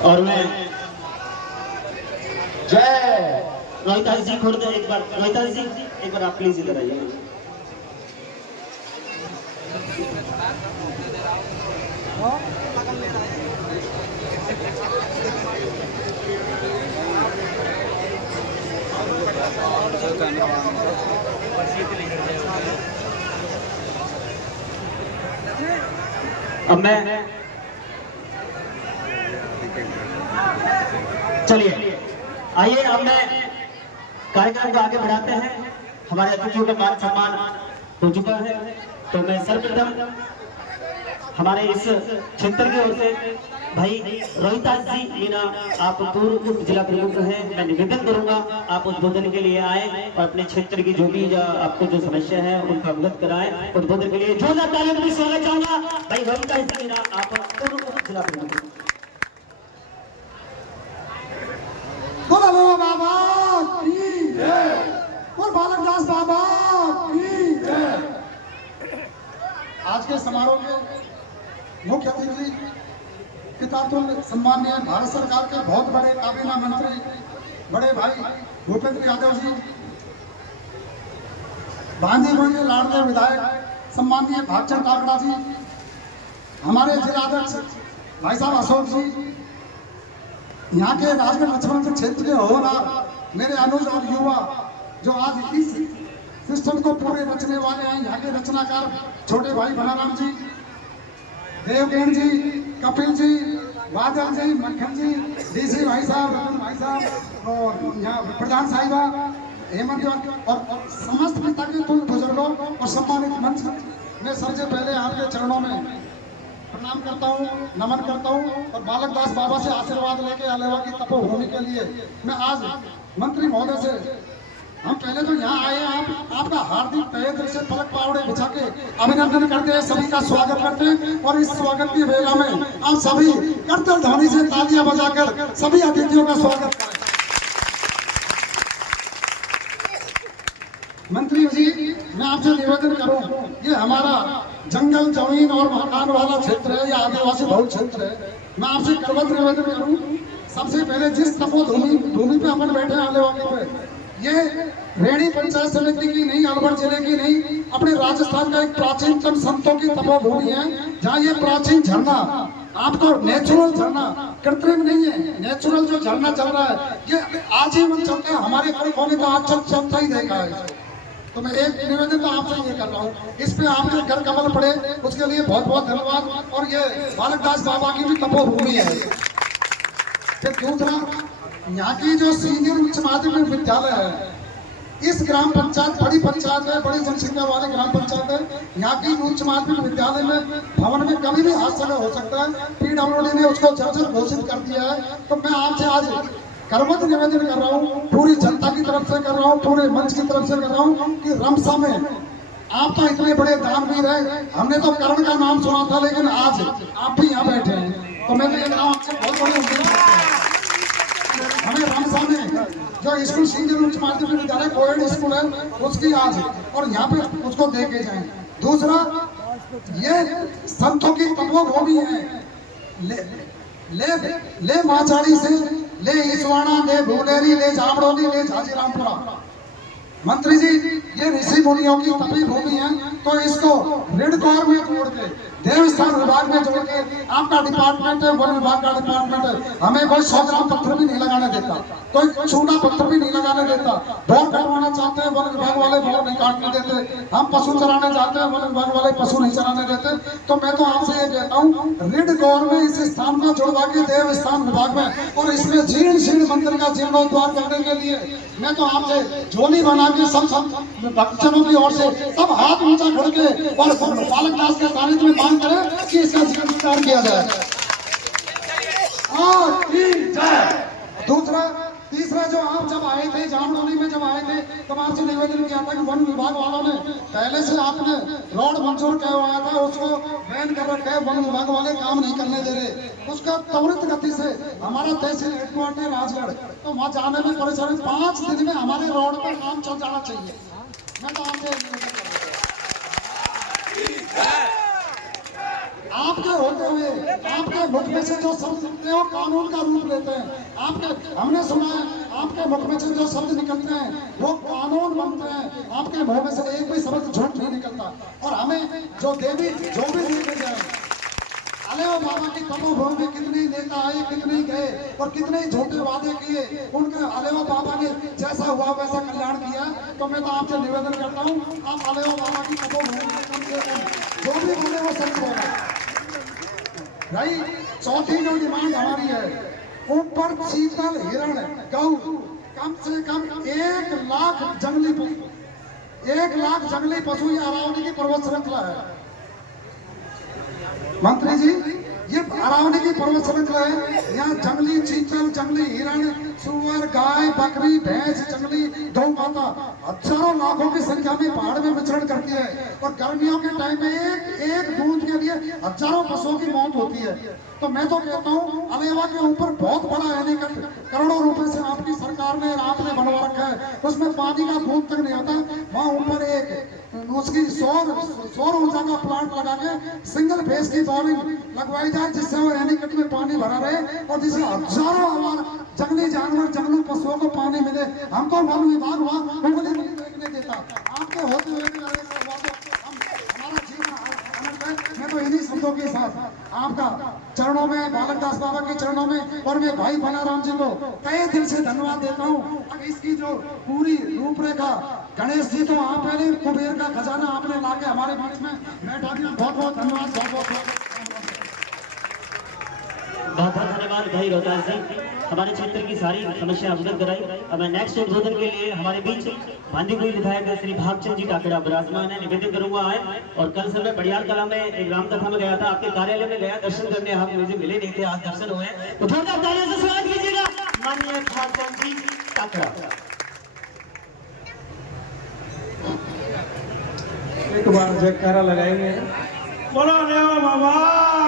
और मैं जय रोहिताज जी खुद एक बार, रोहिताज जी एक बार आप प्लीज इधर आइए। अब मैं चलिए आइए, अब मैं कार्यक्रम को आगे बढ़ाते हैं। हमारे अतिथियों का मान सम्मान हो चुका है, तो मैं सर्वप्रथम हमारे इस क्षेत्र की ओर से भाई रोहिताज जी मीना, आप पूर्व जिला प्रमुख हैं, मैं निवेदन करूंगा आप उद्बोधन के लिए आए और अपने क्षेत्र की जो भी आपको जो समस्या है उनका अवगत कराएं। उद्बोधन के लिए जोरदार तालियों में स्वागत चाहूंगा भाई रोहिताज जी मीना, आप पूर्व जिला प्रमुख। बाबा की जय और बालक दास बाबा की जय। आज के समारोह के मुख्य अतिथि पितातुल सम्माननीय भारत सरकार के बहुत बड़े काबीना मंत्री बड़े भाई भूपेंद्र यादव जी, बांदीपुर के लाडले विधायक सम्माननीय भागचंद काकड़ा जी, हमारे जिलाध्यक्ष भाई साहब अशोक जी, यहाँ के राजगढ़ लक्ष्मण क्षेत्र के होनहार मेरे अनुज और युवा जो आज इस सिस्टम को पूरे रचने वाले हैं, यहाँ के रचनाकार छोटे भाई बनाराम जी, देवगेन जी, कपिल जी, बादल जी, मक्खन जी, डीसी भाई साहब, रतन भाई साहब और यहाँ प्रधान साहिबा हेमंत और समस्त पिता के तुल्य बुजुर्गों और सम्मानित मंच में सबसे पहले आपके चरणों में प्रणाम करता हूँ, नमन करता हूँ और बालक दास बाबा से आशीर्वाद लेके अलेवा की तपोभूमि के लिए मैं आज मंत्री महोदय से, हम पहले तो यहाँ आए हैं, आपका हार्दिक तहे दिल से पलक पावड़े बिछा के अभिनंदन करते हैं, सभी का स्वागत करते हैं और इस स्वागत की वेला में आप सभी करतल ध्वनि से तालियां बजाकर सभी अतिथियों का स्वागत करें। मंत्री जी, मैं आपसे निवेदन करूं, ये हमारा जंगल जमीन और मकान वाला क्षेत्र है, या आदिवासी बहुल क्षेत्र है, मैं आपसे करवत निवेदन करूं, सबसे पहले जिस तपोभूमि पे अपन बैठे हैं आलेवाली पे, ये रेणी पंचायत समिति की नहीं, अलवर जिले की नहीं, अपने राजस्थान का एक प्राचीनतम संतों की तपोभूमि है, जहाँ ये प्राचीन झरना आपको नेचुरल झरना, कृत्रिम नहीं है, नेचुरल जो झरना चल रहा है ये आजीवन चलता है, हमारे पुरखों ने तो आज चलता ही देखा है। तो मैं एक निवेदन तो आपसे ये कर रहा हूँ, इस पे आपके घर कमल पड़े, उसके लिए बहुत बहुत धन्यवाद। और ये बालक दास बाबा की भी तपोभूमि है। फिर दूसरा, यहाँ की जो सीनियर उच्च माध्यमिक विद्यालय है, इस ग्राम पंचायत बड़ी पंचायत है, बड़ी जनसंख्या वाले ग्राम पंचायत है, यहाँ की उच्च माध्यमिक विद्यालय में भवन में कभी भी हादसा हो सकता है, PWD ने उसको जर्जर घोषित कर दिया है। तो मैं आपसे आज करवत निवेदन कर रहा हूँ, पूरी जनता की तरफ से कर रहा हूँ, पूरे मंच की तरफ से कर रहा हूँ कि रमसा में आप तो इतने बड़े दानवीर हैं, हमने तो कर्ण का नाम सुना था, लेकिन आज आप भी यहाँ बैठे हैं, तो मैं तो ये कह रहा हूँ आपसे बहुत बड़ी उम्मीद है। हमें रमसा में जो स्कूल सीनियर उच्च माध्यमिक विद्यालय कोएड स्कूल है, उसकी आज और यहाँ पे उसको दे के जाए। दूसरा, ये संतों की तपोभूमि है, ले माचाड़ी से ले ईसवाड़ा, ले भूलेरी, ले जामड़ोली, ले झाजीरामपुरा। मंत्री जी, ये ऋषि मुनियों की तपी भूमि है, तो इसको ऋणकौर में जोड़ के, देवस्थान विभाग में जोड़ के, आपका डिपार्टमेंट है, वन विभाग का डिपार्टमेंट है, हमें कोई 100 ग्राम पत्थर भी नहीं लगाने देता, कोई चूना पत्थर भी नहीं लगाने देता। बोर कटवाना चाहते हैं, वन विभाग वाले बोर नहीं काटने देते, हम पशु चराने चाहते हैं, वन विभाग वाले पशु नहीं चराने देते। तो मैं तो आपसे ये कहता हूँ, ऋणकौर में इस स्थान को जुड़वा के देवस्थान विभाग में और इसमें जीर्ण शीर्ण मंदिर का जीर्णोद्धार करने के लिए मैं तो आपसे झोली बना के सब भक्तजनों की ओर से सब हाथ ऊंचा करके और बालक दास के सानिध्य में मांग करें कि इसका जीर्णोद्धार किया जाए। दूसरा, तीसरा, जो आप जब आए थे जामडोली में, जब आए थे तब आपसे निवेदन किया था कि वन विभाग वालों ने पहले से आपने रोड मंजूर करवाया था, उसको बैन कर रखा है, वन विभाग वाले काम नहीं करने दे रहे, उसका त्वरित गति से हमारा तहसील हेडक्वार्टर राजगढ़, तो वहाँ जाने में परेशानी, 5 दिन में हमारे रोड पर काम चल जाना चाहिए। मैं तो आपसे निवेदन कर रहा हूँ। आपके होते हुए आपके मुख में से जो शब्द निकलते हैं वो कानून का रूप लेते हैं। आपके हमने सुना है आपके मुख में से जो शब्द निकलते हैं वो कानून बनते हैं। आपके मुंह में से एक भी शब्द झूठ नहीं निकलता। और हमें जो देवी जो भी देखे जाए, अलेवा बाबा की तपोभूमि में कितने नेता आए, कितने गए और कितने झूठे वादे किए, उनके अलेवा बाबा ने जैसा हुआ वैसा कल्याण किया। तो मैं तो आपसे निवेदन करता हूँ, आप अलेवा बाबा की तपोभूमि में कम से कम जो भी बोले वो सच बोले। भाई चौथी जो डिमांड हमारी है, ऊपर चीतल, हिरण, गऊ, कम से कम 1 लाख जंगली पशु, 1 लाख जंगली पशु ये अरावली की पर्वत श्रृंखला है। मंत्री जी, ये अरावली की पर्वत श्रृंखला है। यहाँ जंगली चीतल, जंगली हिरण, सुअर, गाय, बकरी, भैंस, जंगली गौ माता हजारों लाखों की संख्या में पहाड़ में विचरण करती है। और गर्मियों के टाइम में एक बूंद के लिए हजारों पशुओं की मौत होती है। तो मैं तो कहता हूँ अलेवा के ऊपर बहुत बड़ा एनीकट करोड़ों रुपए से आपकी सरकार ने आपने बनवा रखा है, उसमें पानी का बूंद तक नहीं आता। वहाँ ऊपर एक उसकी सौर ऊर्जा का प्लांट लगा के सिंगल फेस की बोरिंग लगवाई जाए, जिससे वो एनीकट में पानी भरा रहे और जिससे हजारों हमारे जंगली जानवर, जंगली पशुओं को पानी मिले। हमको वन विभाग वहाँ उंगली नहीं देखने देता। आपके होते हुए भी हमारा जीवन आनंद है। मैं तो इन्हीं शब्दों के साथ आपका चरणों में, बालकदास बाबा के चरणों में और मैं भाई बनाराम जी को तहे दिल से धन्यवाद देता हूँ। अब इसकी जो पूरी रूपरेखा, गणेश जी तो आप पहले कुबेर का खजाना आपने लाके हमारे बीच में बैठा दिया। बहुत बहुत धन्यवाद, बहुत बहुत धन्यवाद भाई रोहतास जी, हमारे क्षेत्र की सारी समस्या अवगत कराई। अब मैं नेक्स्ट उद्बोधन के लिए हमारे बीच भांदीकुई विधायक श्री भागचंद जी टाकड़ा विराजमान है। निवेदन करूंगा आए। और कल सर मैं बड़ियाल कला में एक राम कथा में गया था, आपके कार्यालय में गया दर्शन करने, आप मुझे मिले नहीं थे, आज दर्शन हुए। तो जोरदार तालियों से स्वागत कीजिएगा माननीय भागचंद जी टाकड़ा। एक बार जयकारा लगाएंगे। बोलो अलेवा बाबा।